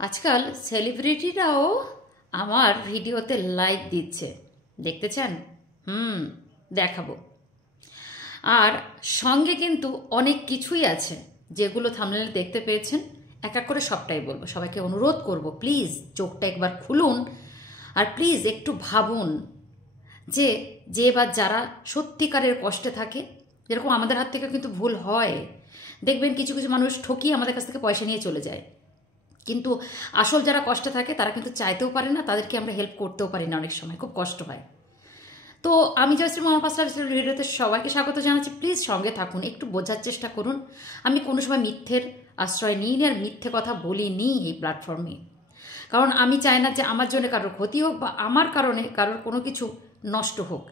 আজকাল সেলিব্রিটিরাও আমার ভিডিওতে লাইক দিচ্ছে, দেখতে চান? দেখাবো। আর সঙ্গে কিন্তু অনেক কিছুই আছে যেগুলো থাম্বনেলে দেখতে পেয়েছেন। এক এক করে সবটাই বলবো। সবাইকে অনুরোধ করব, প্লিজ চোখটা একবার খুলুন আর প্লিজ একটু ভাবুন যে যে বা যারা সত্যিকারের কষ্টে থাকে, যেরকম আমাদের হাত থেকে কিন্তু ভুল হয়। দেখবেন কিছু কিছু মানুষ ঠকিয়ে আমাদের কাছ থেকে পয়সা নিয়ে চলে যায়, কিন্তু আসল যারা কষ্টে থাকে তারা কিন্তু চাইতেও পারে না, তাদেরকে আমরা হেল্প করতেও পারি না, অনেক সময় খুব কষ্ট হয়। তো আমি জয়শ্রী আমার পাঁচটা ভিডিওতে সবাইকে স্বাগত জানাচ্ছি। প্লিজ সঙ্গে থাকুন, একটু বোঝার চেষ্টা করুন। আমি কোনো সময় মিথ্যের আশ্রয় নিই আর মিথ্যে কথা বলিনি এই প্ল্যাটফর্মে, কারণ আমি চাই না যে আমার জন্য কারোর ক্ষতি হোক বা আমার কারণে কারোর কোনো কিছু নষ্ট হোক।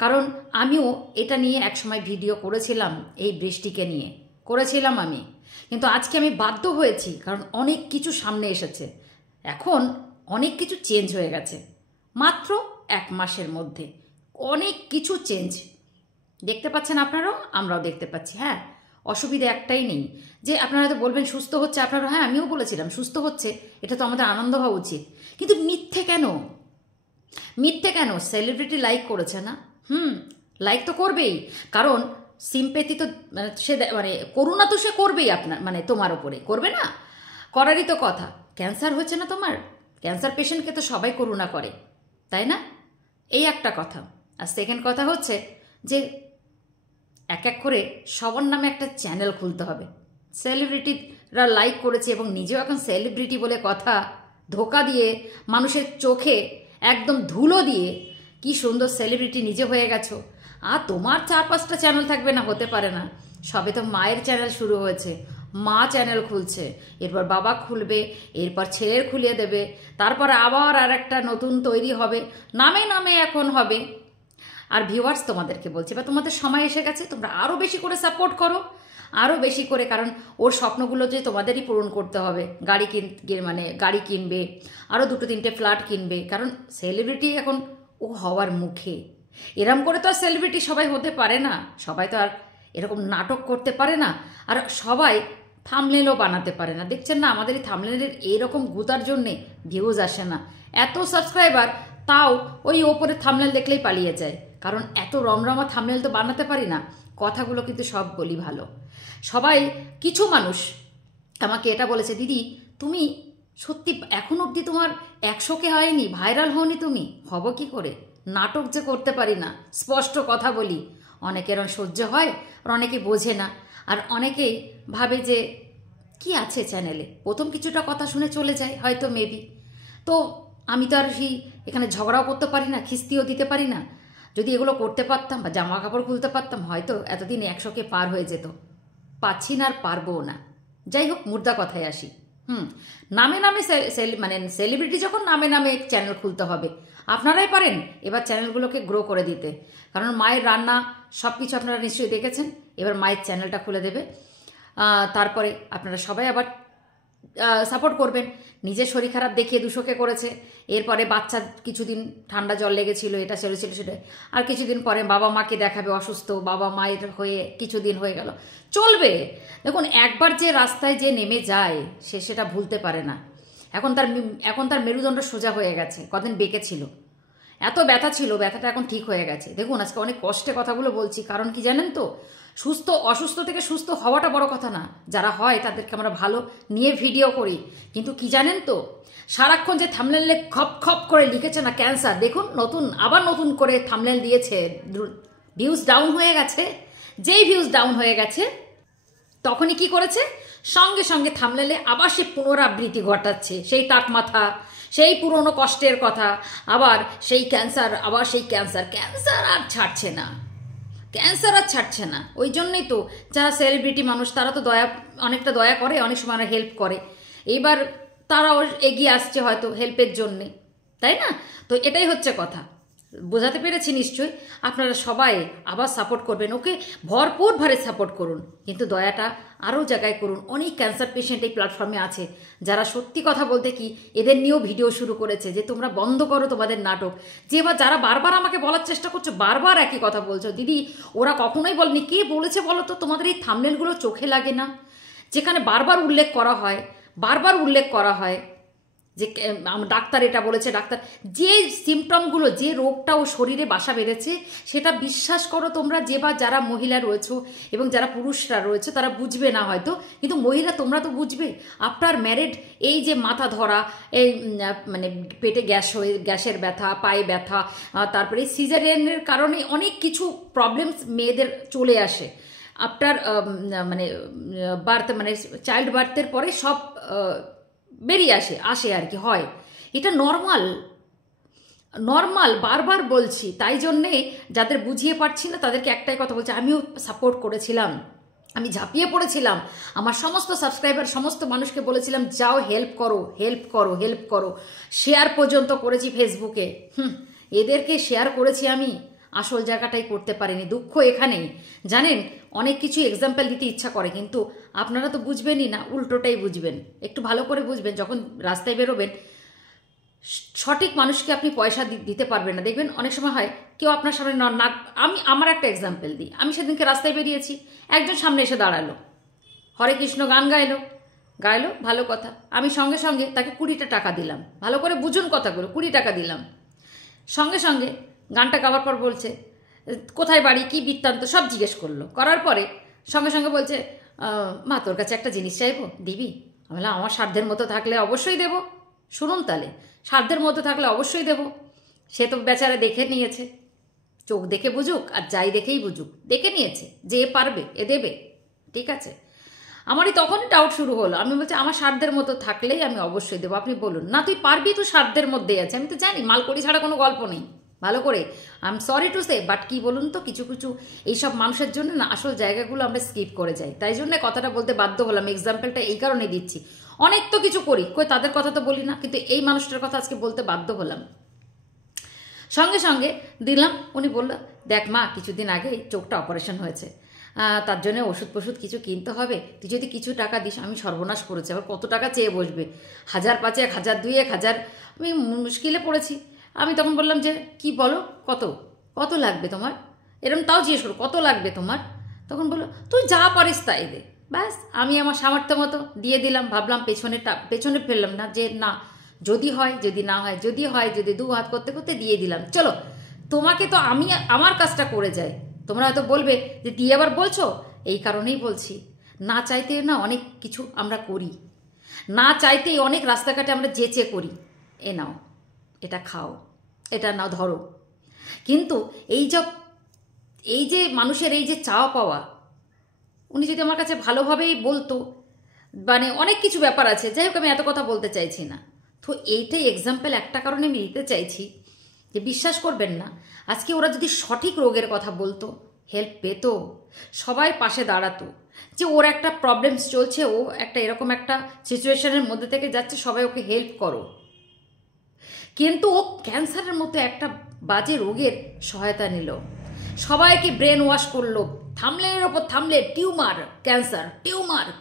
কারণ আমিও এটা নিয়ে একসময় ভিডিও করেছিলাম, এই বৃষ্টিকে নিয়ে করেছিলাম আমি, কিন্তু আজকে আমি বাধ্য হয়েছি কারণ অনেক কিছু সামনে এসেছে। এখন অনেক কিছু চেঞ্জ হয়ে গেছে, মাত্র 1 মাসের মধ্যে অনেক কিছু চেঞ্জ দেখতে পাচ্ছেন আপনারাও, আমরাও দেখতে পাচ্ছি। হ্যাঁ, অসুবিধা একটাই নেই যে আপনারা হয়তো বলবেন সুস্থ হচ্ছে, আপনারা হ্যাঁ আমিও বলেছিলাম সুস্থ হচ্ছে, এটা তো আমাদের আনন্দ হওয়া উচিত। কিন্তু মিথ্যে কেন? মিথ্যে কেন? সেলিব্রিটি লাইক করেছে না? লাইক তো করবেই, কারণ সিম্পেথি তো সে করুণা তো সে করবেই আপনার তোমার ওপরে, করবে না? করারই তো কথা। ক্যান্সার হচ্ছে না তোমার, ক্যান্সার পেশেন্টকে তো সবাই করুণা করে, তাই না? এই একটা কথা। আর সেকেন্ড কথা হচ্ছে যে এক এক করে সবার নামে একটা চ্যানেল খুলতে হবে। সেলিব্রিটিরা লাইক করেছে এবং নিজেও এখন সেলিব্রিটি বলে কথা, ধোকা দিয়ে মানুষের চোখে একদম ধুলো দিয়ে কি সুন্দর সেলিব্রিটি নিজে হয়ে গেছো। আর তোমার 4-5টা চ্যানেল থাকবে না, হতে পারে না। সবে তো মায়ের চ্যানেল শুরু হয়েছে, মা চ্যানেল খুলছে, এরপর বাবা খুলবে, এরপর ছেলের খুলিয়ে দেবে, তারপর আবার আর একটা নতুন তৈরি হবে, নামে নামে এখন হবে। আর ভিউয়ার্স তোমাদেরকে বলছি, বা তোমাদের সময় এসে গেছে, তোমরা আরও বেশি করে সাপোর্ট করো, আরও বেশি করে, কারণ ওর স্বপ্নগুলো যে তোমাদেরই পূরণ করতে হবে। গাড়ি কিনবে, আরও 2-3টে ফ্ল্যাট কিনবে, কারণ সেলিব্রিটি এখন ও হওয়ার মুখে। এরম করে তো আর সেলিব্রিটি সবাই হতে পারে না, সবাই তো আর এরকম নাটক করতে পারে না, আর সবাই থাম্বনেলও বানাতে পারে না। দেখছেন না আমাদের এই থাম্বনেলের এইরকম গুতার জন্যে ভিউজ আসে না। এত সাবস্ক্রাইবার, তাও ওই ওপরে থাম্বনেল দেখলেই পালিয়ে যায়, কারণ এত রমরমা থাম্বনেল তো বানাতে পারি না। কথাগুলো কিন্তু সব বলি ভালো। সবাই, কিছু মানুষ আমাকে এটা বলেছে, দিদি তুমি সত্যি এখন অবধি তোমার 100K হয়নি, ভাইরাল হওনি তুমি, হব কি করে? নাটক যে করতে পারি না, স্পষ্ট কথা বলি। অনেকের সহ্য হয় আর অনেকে বোঝে না, আর অনেকেই ভাবে যে কি আছে চ্যানেলে, প্রথম কিছুটা কথা শুনে চলে যায় হয়তো, মেবি। তো আমি তো আর এখানে ঝগড়াও করতে পারি না, খিস্তিও দিতে পারি না। যদি এগুলো করতে পারতাম বা জামা কাপড় খুলতে পারতাম, হয়তো এতদিন 100K পার হয়ে যেত। পাচ্ছি না আর পারবও না। যাই হোক, মুদ্রা কথায় আসি। নামে নামে সেলিব্রিটি যখন নামে নামে চ্যানেল খুলতে হবে, আপনারাই পারেন এবার চ্যানেলগুলোকে গ্রো করে দিতে। কারণ মায়ের রান্না সব কিছু আপনারা নিশ্চয়ই দেখেছেন, এবার মায়ের চ্যানেলটা খুলে দেবে। তারপরে আপনারা সবাই আবার সাপোর্ট করবেন। নিজের শরীর খারাপ দেখিয়ে 200K করেছে, এরপরে বাচ্চা কিছুদিন ঠান্ডা জল লেগেছিল, এটা চলেছিল সেটা, আর কিছুদিন পরে বাবা মাকে দেখাবে অসুস্থ, বাবা মায়ের হয়ে কিছুদিন হয়ে গেল, চলবে। দেখুন, একবার যে রাস্তায় যে নেমে যায় সে সেটা ভুলতে পারে না। এখন তার মেরুদণ্ড সোজা হয়ে গেছে, কদিন বেঁকে ছিল, এত ব্যথা ছিল, ব্যথাটা এখন ঠিক হয়ে গেছে। দেখুন, আজকে অনেক কষ্টে কথাগুলো বলছি, কারণ কি জানেন তো, অসুস্থ থেকে সুস্থ হওয়াটা বড় কথা না। যারা হয় তাদেরকে আমরা ভালো নিয়ে ভিডিও করি, কিন্তু কি জানেন তো, সারাক্ষণ যে থাম্বনেলে খপ খপ করে লিখেছে না ক্যান্সার, দেখুন আবার নতুন করে থাম্বনেল দিয়েছে, ভিউজ ডাউন হয়ে গেছে। যেই ভিউজ ডাউন হয়ে গেছে তখনই কি করেছে, সঙ্গে সঙ্গে থাম্বনেলে আবার সে পুনরাবৃত্তি ঘটাচ্ছে, সেই টাক মাথা, সেই পুরনো কষ্টের কথা, আবার সেই ক্যান্সার, আবার সেই ক্যান্সার আর ছাড়ছে না, ক্যান্সার আর ছাড়ছে না। ওই জন্যই তো যারা সেলিব্রিটি মানুষ তারা তো অনেকটা দয়া করে, অনেক সময় হেল্প করে। এইবার তারাও এগিয়ে আসছে হয়তো হেল্পের জন্যে, তাই না? তো এটাই হচ্ছে কথা। বোঝাতে পেরেছি নিশ্চয়ই। আপনারা সবাই আবার সাপোর্ট করবেন, ওকে ভরপুরভাবে সাপোর্ট করুন, কিন্তু দয়াটা আরও জায়গায় করুন। অনেক ক্যান্সার পেশেন্ট এই প্ল্যাটফর্মে আছে যারা সত্যি কথা বলতে কি এদের নিয়েও ভিডিও শুরু করেছে যে তোমরা বন্ধ করো তোমাদের নাটক। যে বা যারা বারবার আমাকে বলার চেষ্টা করছো, বারবার একই কথা বলছো, দিদি ওরা কখনোই বলেনি। কে বলেছে বলো তো? তোমাদের এই থাম্বনেলগুলো চোখে লাগে না? যেখানে বারবার উল্লেখ করা হয় যে ডাক্তার এটা বলেছে, ডাক্তার যে সিমটমগুলো, যে রোগটা ও শরীরে বাসা বেঁধেছে, সেটা বিশ্বাস করো তোমরা, যে বা যারা মহিলা রয়েছে এবং যারা পুরুষরা রয়েছে তারা বুঝবে না হয়তো, কিন্তু মহিলা তোমরা তো বুঝবে। আফটার ম্যারিড এই যে মাথা ধরা, এই মানে পেটে গ্যাসের ব্যথা, পায়ে ব্যথা, তারপরে সিজারিয়ানের কারণে অনেক কিছু প্রবলেমস মেয়েদের চলে আসে আফটার মানে বার্থ, মানে চাইল্ড বার্থের পরে সব বেরিয়ে আসে আর কি, হয়। এটা নর্মাল বারবার বলছি। তাই জন্যে যাদের বুঝিয়ে পারছি না তাদেরকে একটাই কথা বলছি, আমিও সাপোর্ট করেছিলাম, আমি ঝাঁপিয়ে পড়েছিলাম, আমার সমস্ত সাবস্ক্রাইবার সমস্ত মানুষকে বলেছিলাম যাও হেল্প করো, শেয়ার পর্যন্ত করেছি ফেসবুকে। এদেরকে শেয়ার করেছি আমি, আসল জায়গাটাই করতে পারিনি। দুঃখ এখানেই, জানেন অনেক কিছু এক্সাম্পল দিতে ইচ্ছা করে, কিন্তু আপনারা তো বুঝবেনই না, উল্টোটাই বুঝবেন। একটু ভালো করে বুঝবেন, যখন রাস্তায় বেরোবেন সঠিক মানুষকে আপনি পয়সা দিতে পারবেন না। দেখবেন অনেক সময় হয় কেউ আপনার সামনে না, আমার একটা এক্সাম্পল দিই। আমি সেদিনকে রাস্তায় বেরিয়েছি, একজন সামনে এসে দাঁড়ালো, হরে কৃষ্ণ গান গাইলো, ভালো কথা। আমি সঙ্গে সঙ্গে তাকে 20টা টাকা দিলাম। ভালো করে বুঝুন কথাগুলো, 20 টাকা দিলাম। সঙ্গে সঙ্গে গানটা গাওয়ার পর বলছে কোথায় বাড়ি, কি বৃত্তান্ত, সব জিজ্ঞেস করলো। করার পরে সঙ্গে সঙ্গে বলছে মা তোর কাছে একটা জিনিস চাইবো, দিবি? আমি বললাম আমার সাধ্যের মতো থাকলে অবশ্যই দেব। শুনুন তাহলে, সাধ্যের মতো থাকলে অবশ্যই দেব। সে তো বেচারা দেখে নিয়েছে, চোখ দেখে বুঝুক আর যাই দেখেই বুঝুক, দেখে নিয়েছে যে এ পারবে, এ দেবে, ঠিক আছে। আমারই তখনই ডাউট শুরু হলো। আমি বলছি আমার সাধ্যের মতো থাকলেই আমি অবশ্যই দেবো, আপনি বলুন। না তুই পারবি, তো সাধ্যের মধ্যেই আছে। আমি তো জানি মালকড়ি ছাড়া কোনো গল্প নেই, ভালো করে। I am sorry to say, but কি বলুন তো, কিছু কিছু এইসব মানুষের জন্য না আসল জায়গাগুলো আমরা স্কিপ করে যাই। তাই জন্য কথাটা বলতে বাধ্য হলাম। এক্সাম্পলটা এই কারণে দিচ্ছি, অনেক তো কিছু করি, কই তাদের কথা তো বলি না, কিন্তু এই মানুষটার কথা আজকে বলতে বাধ্য হলাম। সঙ্গে সঙ্গে দিলাম। উনি বলল দেখ মা, কিছুদিন আগে চোখটা অপারেশন হয়েছে, তার জন্য ওষুধ কিছু কিনতে হবে, তুই যদি কিছু টাকা দিস। আমি সর্বনাশ করেছি, আবার কত টাকা চেয়ে বসবে, 1000 5 1000 2 1000, আমি মুশকিলে পড়েছি। আমি তখন বললাম যে কি বলো, কত লাগবে তোমার, এরকম তাও জিজ্ঞেস করো কত লাগবে তোমার। তখন বললো তুই যা পারিস তাই দে। ব্যাস আমি আমার সামর্থ্য মতো দিয়ে দিলাম। ভাবলাম পেছনে ফেললাম না, যে না যদি হয় যদি না হয়, যদি 2 হাত করতে করতে দিয়ে দিলাম। চলো তোমাকে তো আমি আমার কাজটা করে যাই, তোমরা হয়তো বলবে যে দিয়ে আবার বলছো। এই কারণেই বলছি, না চাইতে না অনেক কিছু আমরা করি, না চাইতেই অনেক রাস্তাঘাটে আমরা যেচে করি, এ নাও এটা খাও, এটা নাও ধরো। কিন্তু এই যে মানুষের এই যে চাওয়া পাওয়া, উনি যদি আমার কাছে ভালোভাবেই বলতো, মানে অনেক কিছু ব্যাপার আছে, যাই হোক আমি এত কথা বলতে চাইছি না। তো এইটাই এক্সাম্পল একটা কারণে আমি দিতে চাইছি যে বিশ্বাস করবেন না, আজকে ওরা যদি সঠিক রোগের কথা বলতো, হেল্প পেত, সবাই পাশে দাঁড়াতো, যে ওর একটা প্রবলেমস চলছে, ও একটা এরকম একটা সিচুয়েশনের মধ্যে থেকে যাচ্ছে, সবাই ওকে হেল্প করো। কিন্তু ও ক্যান্সারের মতো একটা বাজে রোগের সহায়তা নিল, সবাইকে ব্রেন ওয়াশ করলো, থামলের ওপর থামলে টিউমার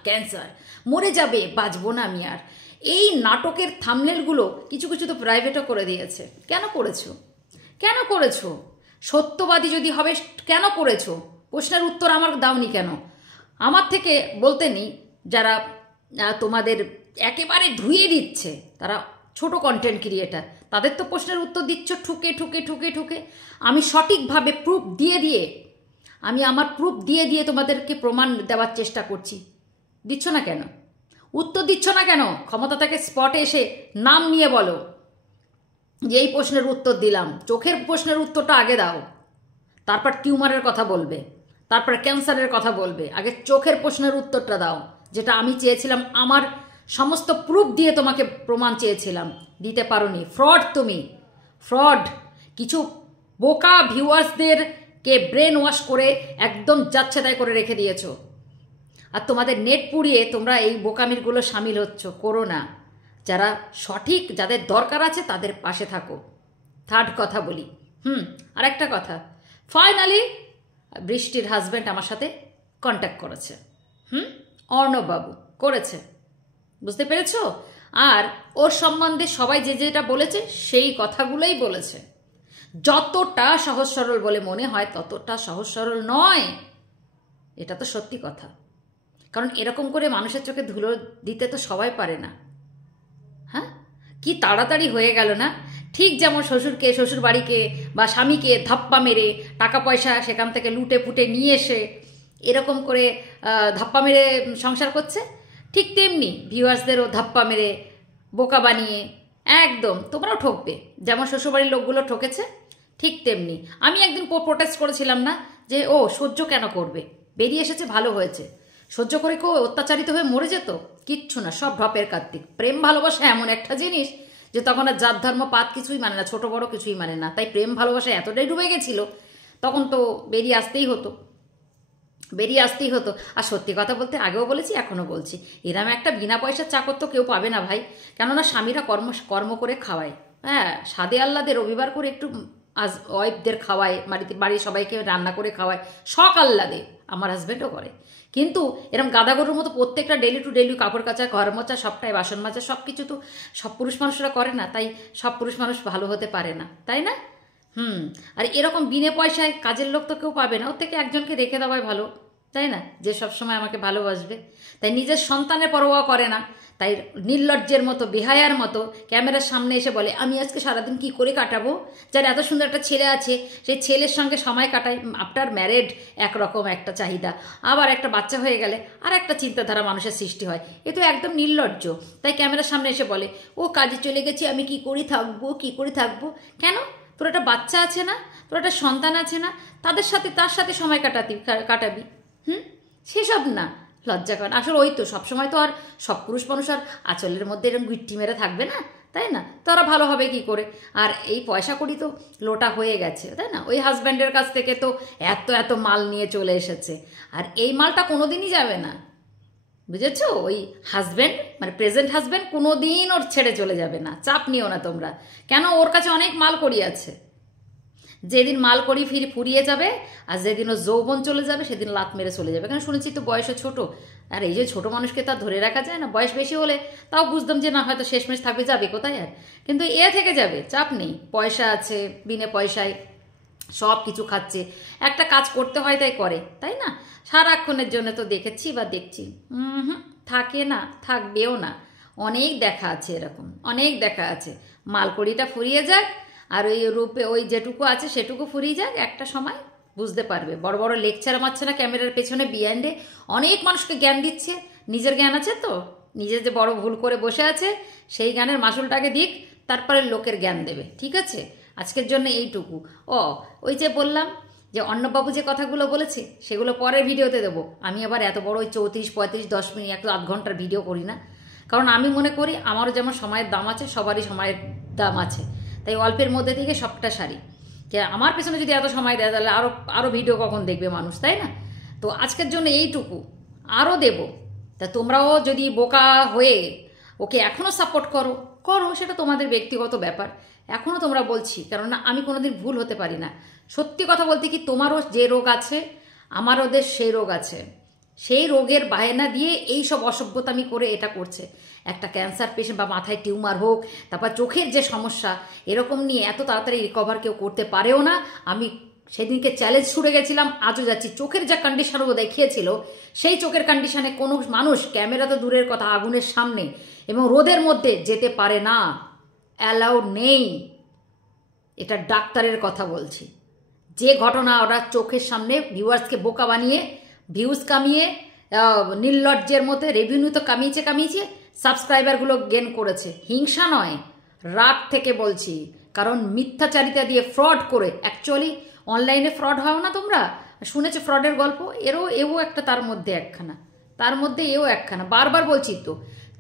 ক্যান্সার, মরে যাবে, বাঁচবো না আমি আর। এই নাটকের থামলেলগুলো কিছু কিছু তো প্রাইভেটও করে দিয়েছে। কেন করেছো? সত্যবাদী যদি হবে কেন করেছো? প্রশ্নের উত্তর আমার দাওনি কেন? আমার থেকে বলতে নেই, যারা তোমাদের একেবারে ধুয়ে দিচ্ছে, তারা ছোট কন্টেন্ট ক্রিয়েটার, তাদের তো প্রশ্নের উত্তর দিচ্ছ ঠুকে। আমি সঠিকভাবে প্রুফ দিয়ে আমি আমার প্রুফ দিয়ে তোমাদেরকে প্রমাণ দেওয়ার চেষ্টা করছি। দিচ্ছ না কেন? উত্তর দিচ্ছ না কেন? ক্ষমতা থেকে স্পটে এসে নাম নিয়ে বলো যে এই প্রশ্নের উত্তর দিলাম। চোখের প্রশ্নের উত্তরটা আগে দাও, তারপর টিউমারের কথা বলবে, তারপর ক্যান্সারের কথা বলবে। আগে চোখের প্রশ্নের উত্তরটা দাও, যেটা আমি চেয়েছিলাম, আমার সমস্ত প্রুফ দিয়ে তোমাকে প্রমাণ চেয়েছিলাম, দিতে পারোনি। তুমি ফ্রড। কিছু বোকা ভিউয়ার্সদেরকে ব্রেন ওয়াশ করে একদম যাচ্ছে তাই করে রেখে দিয়েছো, আর তোমাদের নেট পুড়িয়ে তোমরা এই বোকামিরগুলো সামিল হচ্ছ। করো না। যারা সঠিক, যাদের দরকার আছে তাদের পাশে থাকো। থার্ড কথা বলি, আর একটা কথা, ফাইনালি বৃষ্টির হাজব্যান্ড আমার সাথে কন্ট্যাক্ট করেছে। অর্ণববাবু করেছে, বুঝতে পেরেছো? আর ওর সম্বন্ধে সবাই যেটা বলেছে সেই কথাগুলোই বলেছে। যতটা সহজ সরল বলে মনে হয় ততটা সহজ সরল নয়, এটা তো সত্যি কথা। কারণ এরকম করে মানুষের চোখে ধুলো দিতে তো সবাই পারে না। হ্যাঁ, কি তাড়াতাড়ি হয়ে গেল না? ঠিক যেমন শ্বশুরকে, শ্বশুর বাড়িকে বা স্বামীকে ধাপ্পা মেরে টাকা পয়সা সেখান থেকে লুটে পুটে নিয়ে এসে এরকম করে ধাপ্পা মেরে সংসার করছে, ঠিক তেমনি ভিউয়ার্সদেরও ধাপ্পা মেরে বোকা বানিয়ে একদম তোমরাও ঠকবে। যেমন শ্বশুরবাড়ির লোকগুলো ঠকেছে, ঠিক তেমনি আমি একদিন প্রোটেস্ট করেছিলাম না যে ও সহ্য কেন করবে, বেরিয়ে এসেছে, ভালো হয়েছে। সহ্য করে কেউ অত্যাচারিত হয়ে মরে যেত? কিচ্ছু না, সব ঢপের কার্তিক। প্রেম ভালোবাসা এমন একটা জিনিস যে তখন আর জাত ধর্ম পাত কিছুই মানে না, ছোট বড় কিছুই মানে না। তাই প্রেম ভালোবাসা এতটাই ডুবে গেছিল, তখন তো বেরিয়ে আসতেই হতো, বেরিয়ে আসতেই হতো। আর সত্যি কথা বলতে আগেও বলেছি, এখনও বলছি, এরম একটা বিনা পয়সার চাকর তো কেউ পাবে না ভাই। কেননা স্বামীরা কর্ম করে খাওয়ায়, হ্যাঁ, সাদে আহ্লাদে রবিবার করে একটু ওয়াইফদের খাওয়ায়, বাড়ির সবাইকে রান্না করে খাওয়ায়, শখ আহ্লাদে। আমার হাজব্যান্ডও করে। কিন্তু এরকম গাদা গরুর মতো প্রত্যেকটা ডেলি টু ডেলি কাপড় কাচা, ঘর মোচা, সবটাই বাসন মাজা, সব কিছু তো সব পুরুষ মানুষরা করে না। তাই সব পুরুষ মানুষ ভালো হতে পারে না, তাই না? আর এরকম বিনে পয়সায় কাজের লোক তো কেউ পাবে না, ওর থেকে একজনকে রেখে দেওয়াই ভালো, তাই না? যে সবসময় আমাকে ভালোবাসবে। তাই নিজের সন্তানের পরোয়া করে না, তাই নির্লজ্জের মতো, বেহায়ার মতো ক্যামেরার সামনে এসে বলে আমি আজকে সারাদিন কি করে কাটাবো। যার এত সুন্দর একটা ছেলে আছে, সেই ছেলের সঙ্গে সময় কাটায়। আফটার ম্যারেড একরকম একটা চাহিদা, আবার একটা বাচ্চা হয়ে গেলে আর একটা চিন্তাধারা মানুষের সৃষ্টি হয়। এ তো একদম নির্লজ্জ। তাই ক্যামেরার সামনে এসে বলে ও কাজে চলে গেছি, আমি কি করে থাকবো, কি করে থাকবো। কেন? তোর একটা বাচ্চা আছে না, তোর একটা সন্তান আছে না, তার সাথে সময় কাটাবি। সেসব না, লজ্জা করেন। আসলে ওই তো সবসময় তো আর সব পুরুষ মানুষ আর আঁচলের মধ্যে এরকম গুইট্টি মেরে থাকবে না, তাই না? তারা ভালো হবে কি করে? আর এই পয়সা কড়ি তো লোটা হয়ে গেছে, তাই না? ওই হাজব্যান্ডের কাছ থেকে তো এত এত মাল নিয়ে চলে এসেছে, আর এই মালটা কোনোদিনই যাবে না, বুঝেছো? ওই হাজব্যান্ড মানে প্রেজেন্ট হাজব্যান্ড কোনোদিন ওর ছেড়ে চলে যাবে না, চাপ নিও না তোমরা। কেন? ওর কাছে অনেক মাল কড়ি আছে। যেদিন মাল করি ফুরিয়ে যাবে আর যেদিন ও যৌবন চলে যাবে সেদিন লাত মেরে চলে যাবে। কারণ শুনেছি তো বয়সে ছোট, আর এই যে ছোট মানুষকে তা ধরে রাখা যায় না। বয়স বেশি হলে তাও বুঝতাম যে না হয়তো শেষমেশ থাকবে, যাবে কোথায় আর, কিন্তু এ থেকে যাবে, চাপ নেই। পয়সা আছে, বিনে পয়সায় সব কিছু খাচ্ছে। একটা কাজ করতে হয় তাই করে, তাই না? সারাক্ষণের জন্য তো দেখেছি বা দেখছি, থাকে না, থাকবেও না। অনেক দেখা আছে এরকম, অনেক দেখা আছে। মালকড়িটা ফুরিয়ে যাক আর ওই রূপে ওই যেটুকু আছে সেটুকু ফুরিয়ে যাক, একটা সময় বুঝতে পারবে। বড় বড় লেকচার মারছে না ক্যামেরার পেছনে, বিহাইন্ডে অনেক মানুষকে জ্ঞান দিচ্ছে। নিজের জ্ঞান আছে তো, নিজে যে বড় ভুল করে বসে আছে সেই জ্ঞানের মাসুলটাকে দিক, তারপরে লোকের জ্ঞান দেবে, ঠিক আছে? আজকের জন্য এইটুকু। ওই যে বললাম যে অন্নবাবু যে কথাগুলো বলেছে সেগুলো পরের ভিডিওতে দেবো। আমি আবার এত বড় ওই 34, 35, 10 মিনিট, একটু আধ ঘন্টার ভিডিও করি না। কারণ আমি মনে করি আমারও যেমন সময়ের দাম আছে, সবারই সময়ের দাম আছে। তাই অল্পের মধ্যে থেকে সবটা সারি। যে আমার পেছনে যদি এত সময় দেয় তাহলে আরও ভিডিও কখন দেখবে মানুষ, তাই না? তো আজকের জন্য এইটুকু, আরও দেব। তা তোমরাও যদি বোকা হয়ে ওকে এখনও সাপোর্ট করো, সেটা তোমাদের ব্যক্তিগত ব্যাপার। এখনও তোমরা বলছি, কেননা আমি কোনোদিন ভুল হতে পারি না। সত্যি কথা বলতে কি, তোমারও যে রোগ আছে আমার ওদের সেই রোগ আছে, সেই রোগের বায়না দিয়ে এই সব অসভ্যতামি করে এটা করছে। একটা ক্যান্সার পেশেন্ট বা মাথায় টিউমার হোক, তারপর চোখের যে সমস্যা, এরকম নিয়ে এত তাড়াতাড়ি রিকভার কেউ করতে পারেও না। আমি সেদিনকে চ্যালেঞ্জ ছুড়ে গেছিলাম, আজও যাচ্ছি। চোখের যা কন্ডিশনও দেখিয়েছিল, সেই চোখের কন্ডিশনে কোনো মানুষ, ক্যামেরা তো দূরের কথা, আগুনের সামনে এবং রোদের মধ্যে যেতে পারে না, অ্যালাউড নেই। এটা ডাক্তারের কথা বলছি। যে ঘটনা ওরা চোখের সামনে ভিউয়ার্সকে বোকা বানিয়ে ভিউজ কামিয়ে, নির্লজ্জের মধ্যে রেভিনিউ তো কামিয়েছে, সাবস্ক্রাইবারগুলো গেন করেছে। হিংসা নয়, রাগ থেকে বলছি। কারণ মিথ্যাচারিতা দিয়ে ফ্রড করে, অ্যাকচুয়ালি অনলাইনে ফ্রড হয় না? তোমরা শুনেছো ফ্রডের গল্প? এও একটা তার মধ্যে একখানা। বারবার বলছি তো,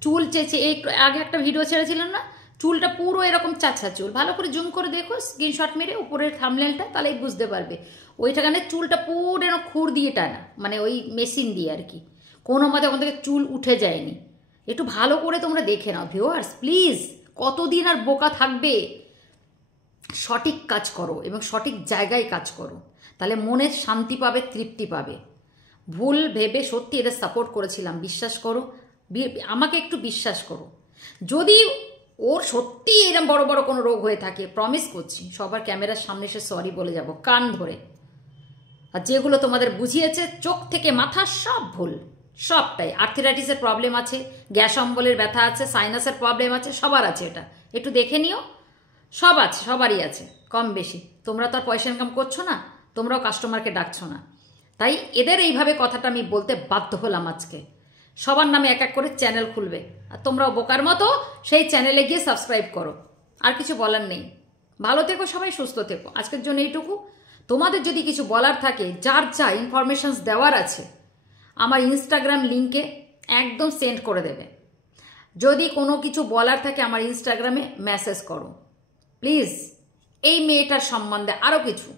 চুল চেঁচে, এই আগে একটা ভিডিও ছেড়েছিলাম না, চুলটা পুরো এরকম চাচা চুল, ভালো করে জুম করে দেখো, স্ক্রিনশট মেরে উপরের থাম্বনেলটা, তাহলেই বুঝতে পারবে। ওইটাখানে চুলটা পুরো এরকম খুর দিয়ে টানা, মানে ওই মেশিন দিয়ে আর কি, কোনো মতে ওখান থেকে চুল উঠে যায়নি। একটু ভালো করে তোমরা দেখে নাও ভিউয়ার্স, প্লিজ। কতদিন আর বোকা থাকবে? সঠিক কাজ করো এবং সঠিক জায়গায় কাজ করো, তাহলে মনের শান্তি পাবে, তৃপ্তি পাবে। ভুল ভেবে সত্যি এটা সাপোর্ট করেছিলাম, বিশ্বাস করো, আমাকে একটু বিশ্বাস করো। যদি ওর সত্যি এরকম বড় বড় কোনো রোগ হয়ে থাকে, প্রমিস করছি সবার ক্যামেরার সামনে এসে সরি বলে যাব, কান ধরে। আর যেগুলো তোমাদের বুঝিয়েছে চোখ থেকে মাথা সব ভুল, সবটাই। আর্থ্রাইটিসের প্রবলেম আছে, গ্যাস অম্বলের ব্যথা আছে, সাইনাসের প্রবলেম আছে, সবার আছে। একটু দেখে নিও। সব আছে, সবারই আছে কম বেশি। তোমরা তো আর পয়সা ইনকাম করছো না, তোমরাও কাস্টমারকে ডাকছো না, তাই এদের এইভাবে কথাটা আমি বলতে বাধ্য হলাম আজকে। সবার নামে এক এক করে চ্যানেল খুলবে, আর তোমরাও বোকার মতো সেই চ্যানেলে গিয়ে সাবস্ক্রাইব করো। আর কিছু বলার নেই। ভালো থেকো সবাই, সুস্থ থেকো। আজকের জন্য এইটুকু। তোমাদের যদি কিছু বলার থাকে, যার যা ইনফরমেশনস দেওয়ার আছে, আমার ইনস্টাগ্রাম লিঙ্কে একদম সেন্ড করে দেবে। যদি কোনো কিছু বলার থাকে আমার ইনস্টাগ্রামে মেসেজ করো প্লিজ। এই মেয়েটার সম্বন্ধে আরও কিছু,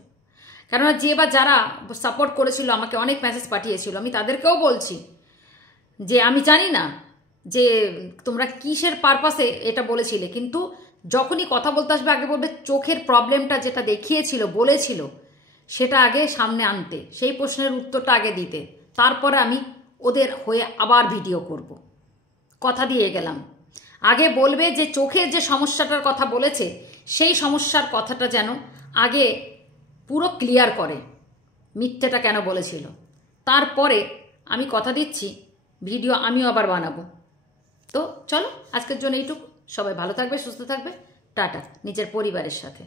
কেননা যে বা যারা সাপোর্ট করেছিল, আমাকে অনেক মেসেজ পাঠিয়েছিল, আমি তাদেরকেও বলছি যে আমি জানি না যে তোমরা কিসের পারপাসে এটা বলেছিলে, কিন্তু যখনই কথা বলতে আসবে আগে বলবে চোখের প্রবলেমটা যেটা দেখিয়েছিল, বলেছিল, সেটা আগে সামনে আনতে, সেই প্রশ্নের উত্তরটা আগে দিতে, তারপরে আমি ওদের হয়ে আবার ভিডিও করব। কথা দিয়ে গেলাম। আগে বলবে যে চোখের যে সমস্যাটার কথা বলেছে, সেই সমস্যার কথাটা যেন আগে পুরো ক্লিয়ার করে, মিথ্যেটা কেন বলেছিল। তারপরে আমি কথা দিচ্ছি ভিডিও আমিও আবার বানাবো। তো চলো আজকের জন্য এইটুকু। সবাই ভালো থাকবে, সুস্থ থাকবে। টাটা। নিজের পরিবারের সাথে।